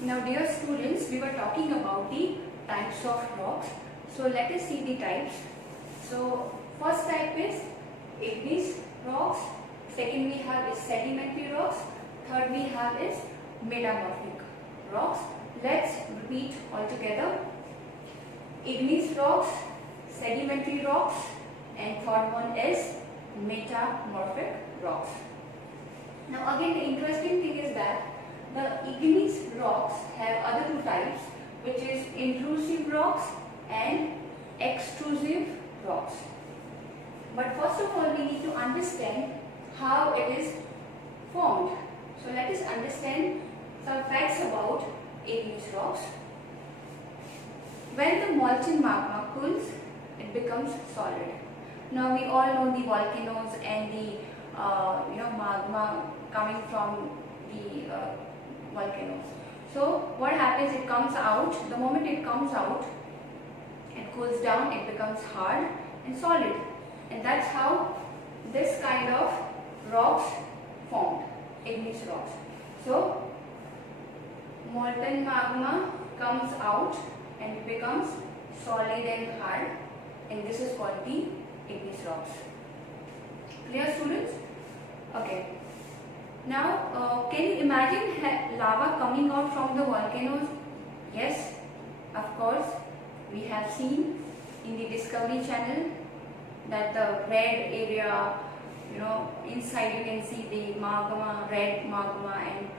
Now dear students, we were talking about the types of rocks. So let us see the types. So first type is igneous rocks, second we have is sedimentary rocks, third we have is metamorphic rocks. Let's repeat all together. Igneous rocks, sedimentary rocks, and third one is metamorphic rocks. Now again, the interesting thing is that the igneous rocks have other two types, which is intrusive rocks and extrusive rocks. But first of all, we need to understand how it is formed. So let us understand some facts about igneous rocks. When the molten magma cools, it becomes solid. Now we all know the volcanoes and the magma coming from the volcanoes. So what happens? It comes out. The moment it comes out, it cools down. It becomes hard and solid, and that's how this kind of rocks formed, igneous rocks. So molten magma comes out and it becomes solid and hard, and this is called the igneous rocks. Clear, students? Okay. Now, can you imagine lava coming out from the volcanoes? Yes, of course. We have seen in the Discovery Channel that the red area, inside you can see the magma, red magma, and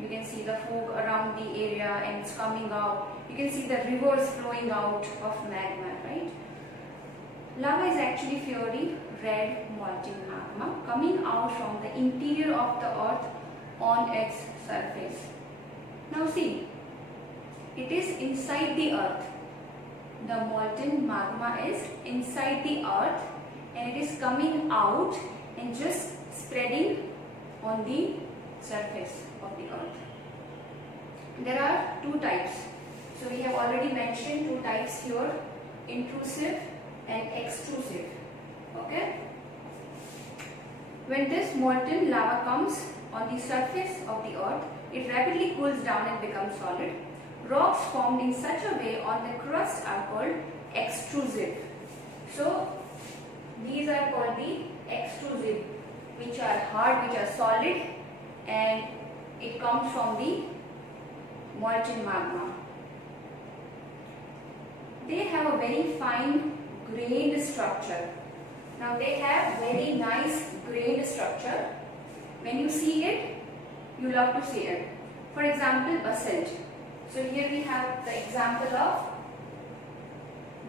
you can see the fog around the area, and it's coming out. You can see the rivers flowing out of magma, right? Lava is actually fiery red molten magma coming out from the interior of the earth on its surface. Now see, it is inside the earth. The molten magma is inside the earth and it is coming out and just spreading on the surface of the earth. There are two types. So we have already mentioned two types here, intrusive and extrusive. Okay? When this molten lava comes on the surface of the earth, it rapidly cools down and becomes solid. Rocks formed in such a way on the crust are called extrusive. So these are called the extrusive, which are hard, which are solid, and it comes from the molten magma. They have a very fine grained structure. Now they have very nice grained structure. When you see it, you love to see it. For example, basalt. So here we have the example of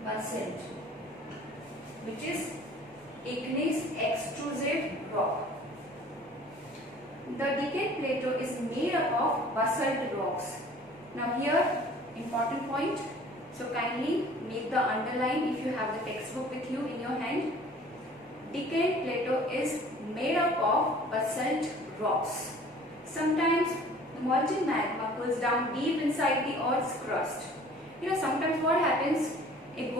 basalt, which is igneous extrusive rock. The decayed plateau is made up of basalt rocks. Now here, important point. So kindly make the underline if you have the textbook with you in your hand. Decayed plateau is made up of basalt rocks. Sometimes the molten magma cools down deep inside the earth's crust. Sometimes what happens? It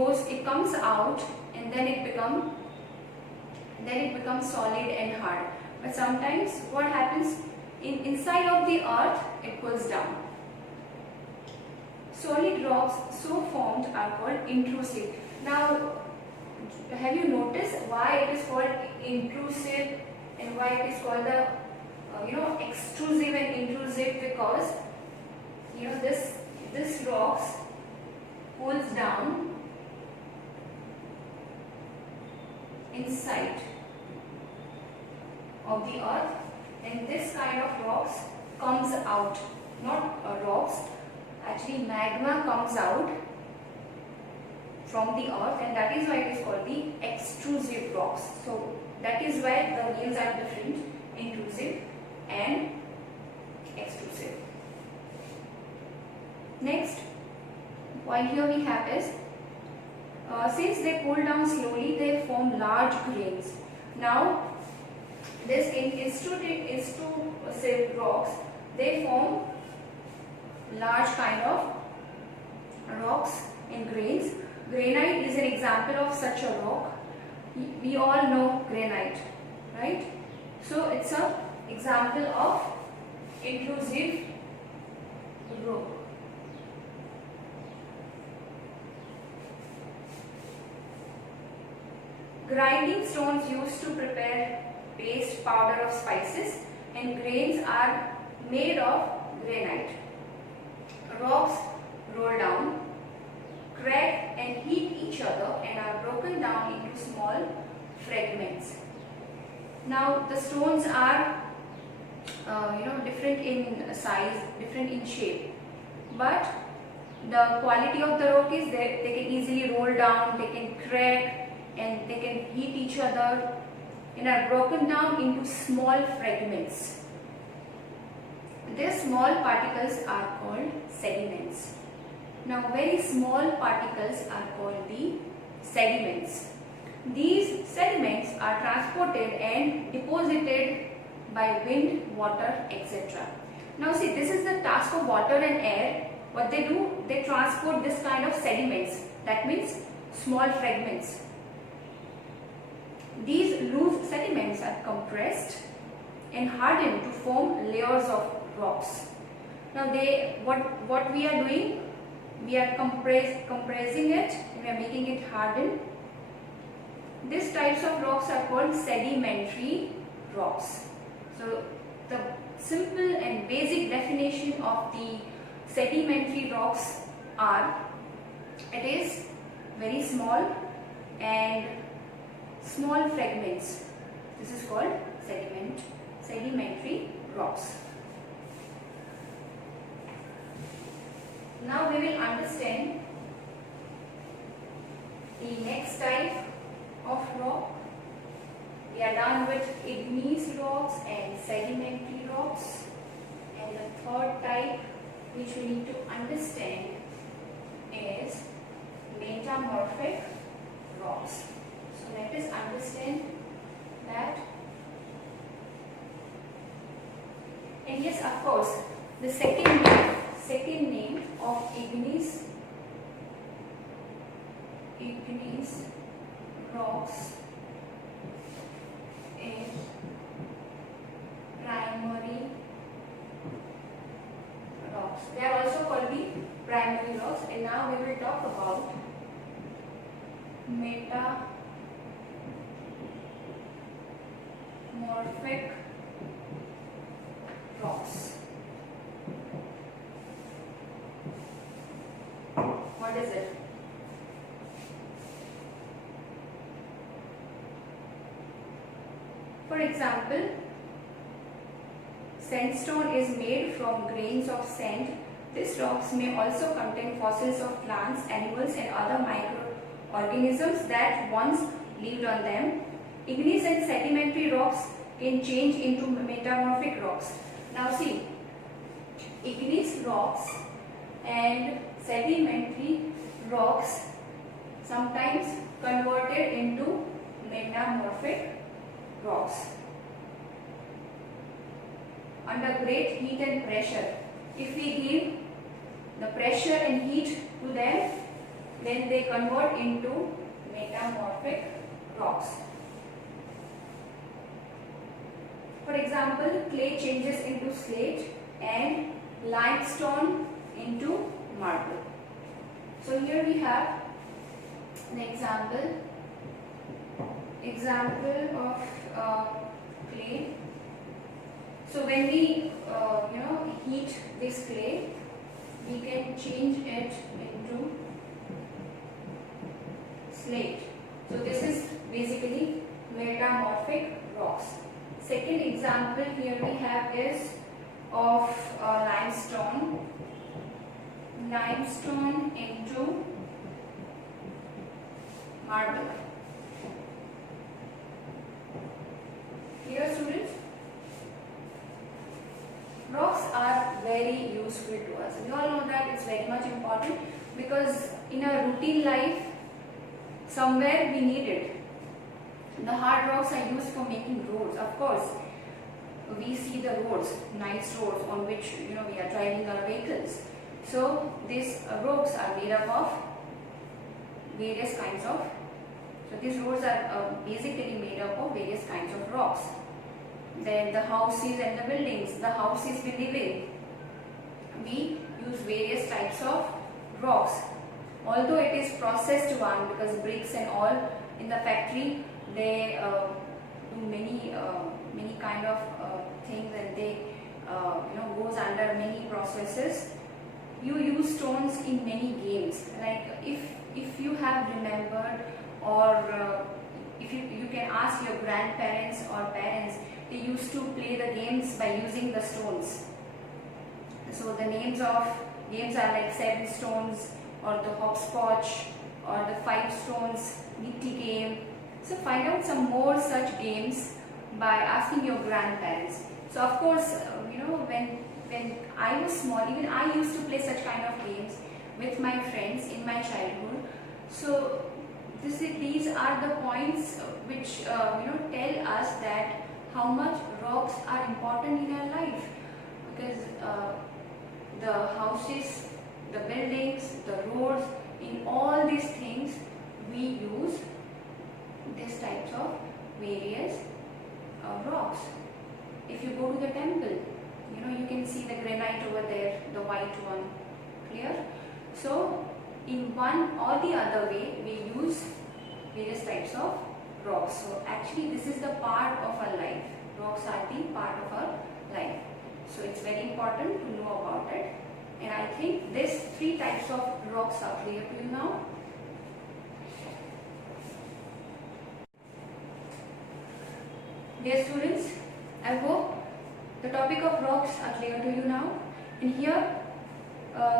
comes out and then it becomes solid and hard. But sometimes what happens? Inside of the earth, it cools down. Solid rocks so formed are called intrusive. Now, have you noticed why it is called intrusive and why it is called the extrusive and intrusive? Because this rocks cools down inside of the earth, and this kind of rocks comes out, not rocks. Actually, magma comes out from the earth, and that is why it is called the extrusive rocks. So that is why the names are different, intrusive and extrusive. Next, while here we have is, since they cool down slowly, they form large grains. Now, this intrusive rocks, they form large kind of rocks in grains. Granite is an example of such a rock. We all know granite, right? So it's an example of intrusive grow. Grinding stones used to prepare paste, powder of spices, and grains are made of granite. Rocks roll down, crack and heat each other and are broken down into small fragments. Now the stones are different in size, different in shape, but the quality of the rock is that they can easily roll down, they can crack and they can heat each other and are broken down into small fragments. These small particles are called sediments. Now very small particles are called the sediments. These sediments are transported and deposited by wind, water, etc. Now see, this is the task of water and air. What they do, they transport this kind of sediments, that means small fragments. These loose sediments are compressed and hardened to form layers of rocks. Now what we are doing, we are compressing it, we are making it harden. These types of rocks are called sedimentary rocks. So the simple and basic definition of the sedimentary rocks are, it is very small and small fragments. This is called sedimentary rocks. Now we will understand the next type of rock. We are done with igneous rocks and sedimentary rocks, and the third type which we need to understand is metamorphic rocks. So let us understand that. And yes, of course, the second name of igneous rocks is primary rocks. They are also called the primary rocks, and now we will talk about metamorphic rocks. What is it? For example, sandstone is made from grains of sand. These rocks may also contain fossils of plants, animals and other microorganisms that once lived on them. Igneous and sedimentary rocks can change into metamorphic rocks. Now see, igneous rocks and sedimentary rocks sometimes converted into metamorphic rocks. Under great heat and pressure, if we give the pressure and heat to them, then they convert into metamorphic rocks. For example, clay changes into slate and limestone into marble. So here we have an example of clay. So when we heat this clay, we can change it into slate. So this is basically metamorphic rocks. Second example here we have is of limestone into marble. Here students, rocks are very useful to us. We all know that it's very much important because in a routine life, somewhere we need it. The hard rocks are used for making roads. Of course, we see the roads, nice roads on which we are driving our vehicles. So these roads are made up of various kinds of. So these roads are basically made up of various kinds of rocks. Then the houses and the buildings, the houses we live in, we use various types of rocks. Although it is processed one, because bricks and all in the factory, they do many kind of things, and they goes under many processes. You use stones in many games. Like if you have remembered, or if you can ask your grandparents or parents, they used to play the games by using the stones. So the names of games are like 7 stones, or the hopscotch, or the 5 stones Gitti game. So find out some more such games by asking your grandparents. So of course, when I was small, even I used to play such kind of games with my friends in my childhood. So these are the points which tell us that how much rocks are important in our life, because the houses, the buildings, the roads, in all these things we use these types of various rocks. If you go to the temple, you can see the granite over there, the white one, clear? So in one or the other way we use various types of rocks. So actually this is the part of our life. Rocks are the part of our life. So it's very important to know about it. And I think these 3 types of rocks are clear to you now. Dear students, I hope the topic of rocks are clear to you now. And here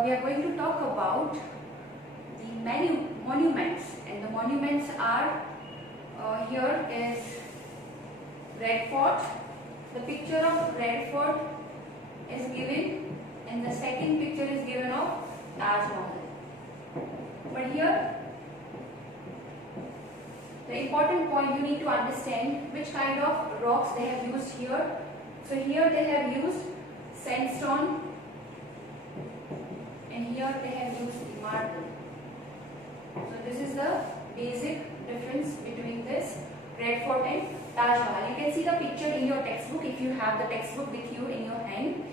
we are going to talk about the monuments. And the monuments are, here is Red Fort. The picture of Red Fort is given, and the second picture is given of Taj Mahal. But here the important point, you need to understand which kind of rocks they have used here. So here they have used sandstone, and here they have used marble. So this is the basic difference between this Red Fort and Taj Mahal. You can see the picture in your textbook if you have the textbook with you in your hand.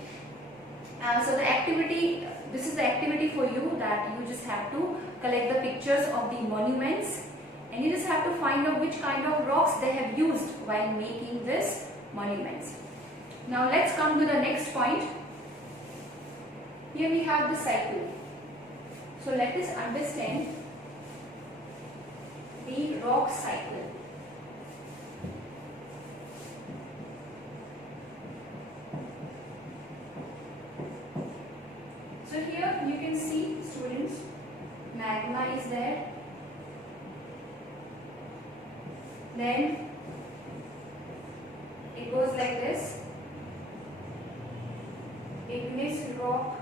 So the activity, this is the activity for you, that you just have to collect the pictures of the monuments, and you just have to find out which kind of rocks they have used while making this monuments. Now let's come to the next point. Here we have the cycle. So let us understand the rock cycle. So here you can see, students, magma is there. Then it goes like this: igneous rock.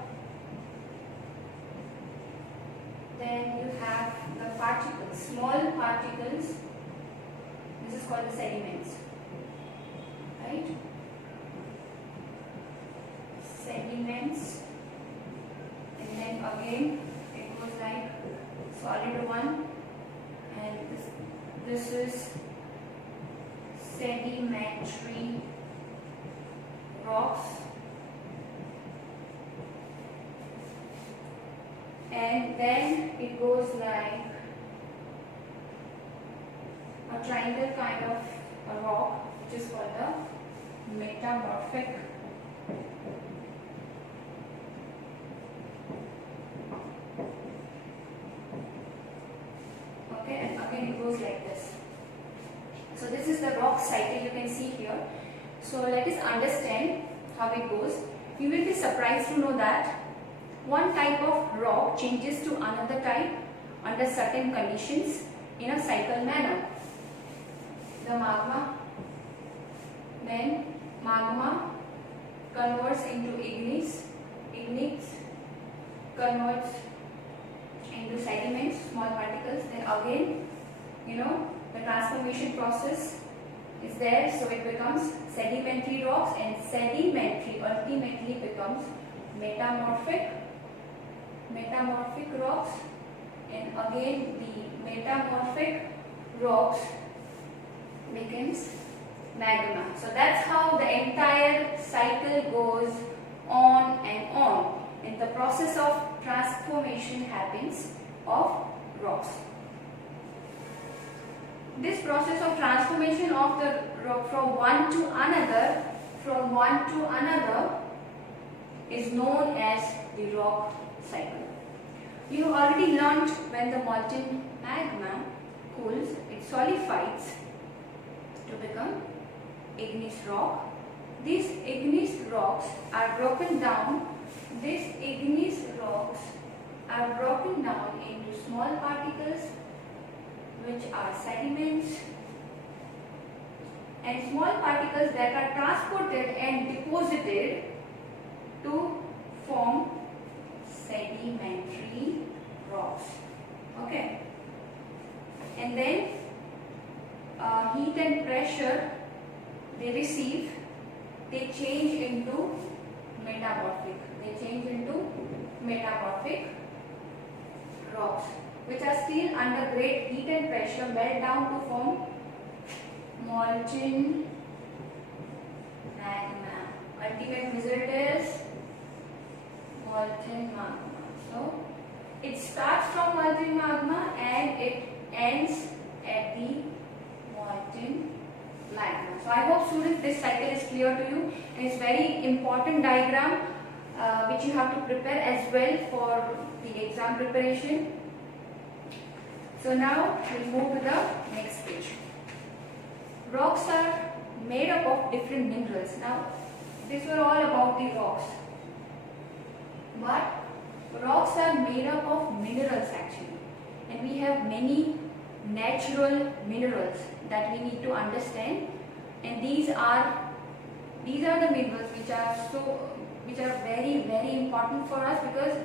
Then you have the particles, small particles. This is called the sediments, right? Sediments. And then again it goes like solid one, and this is sedimentary rocks, and then it goes like a triangle kind of a rock, which is called the metamorphic. Okay, and again it goes like this. So this is the rock cycle you can see here. So let us understand how it goes. You will be surprised to know that one type of rock changes to another type under certain conditions in a cycle manner. The magma, then magma converts into igneous, igneous converts into sediments, small particles, then again, the transformation process is there, so it becomes sedimentary rocks, and sedimentary ultimately becomes metamorphic rocks, and again the metamorphic rocks becomes magma. So that's how the entire cycle goes on and on. And the process of transformation happens of rocks. This process of transformation of the rock from one to another is known as the rock cycle. You have already learnt when the molten magma cools, it solidifies to become igneous rock. These igneous rocks are broken down. These igneous rocks are broken down into small particles, which are sediments, and small particles that are transported and deposited to form sedimentary rocks. Okay, and then heat and pressure they receive, they change into metamorphic. Rocks, which are still under great heat and pressure, melt down to form molten magma. Ultimate result is molten magma. So it starts from molten magma and it ends at the molten magma. So I hope students this cycle is clear to you, and it's very important diagram which you have to prepare as well for the exam preparation. So now we'll move to the next page. Rocks are made up of different minerals. Now these were all about the rocks, but rocks are made up of minerals actually, and we have many natural minerals that we need to understand, and these are the minerals which are very important for us, because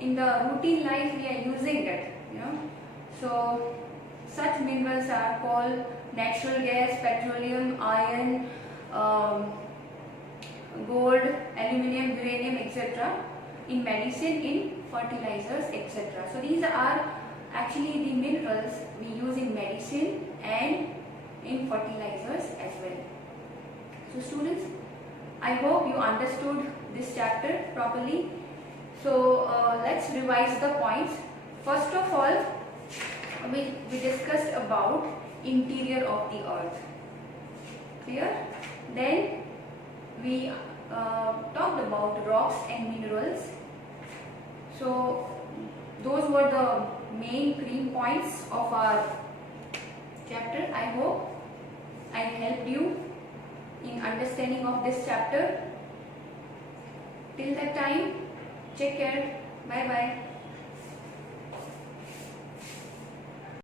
in the routine life we are using it, So such minerals are called natural gas, petroleum, iron, gold, aluminium, uranium, etc. in medicine, in fertilizers, etc. So these are actually the minerals we use in medicine and in fertilizers as well. So students, I hope you understood this chapter properly. So let's revise the points. First of all, we discussed about interior of the earth. Clear? Then we talked about rocks and minerals. So those were the main key points of our chapter. I hope I helped you in understanding of this chapter. Till that time, take care. Bye bye.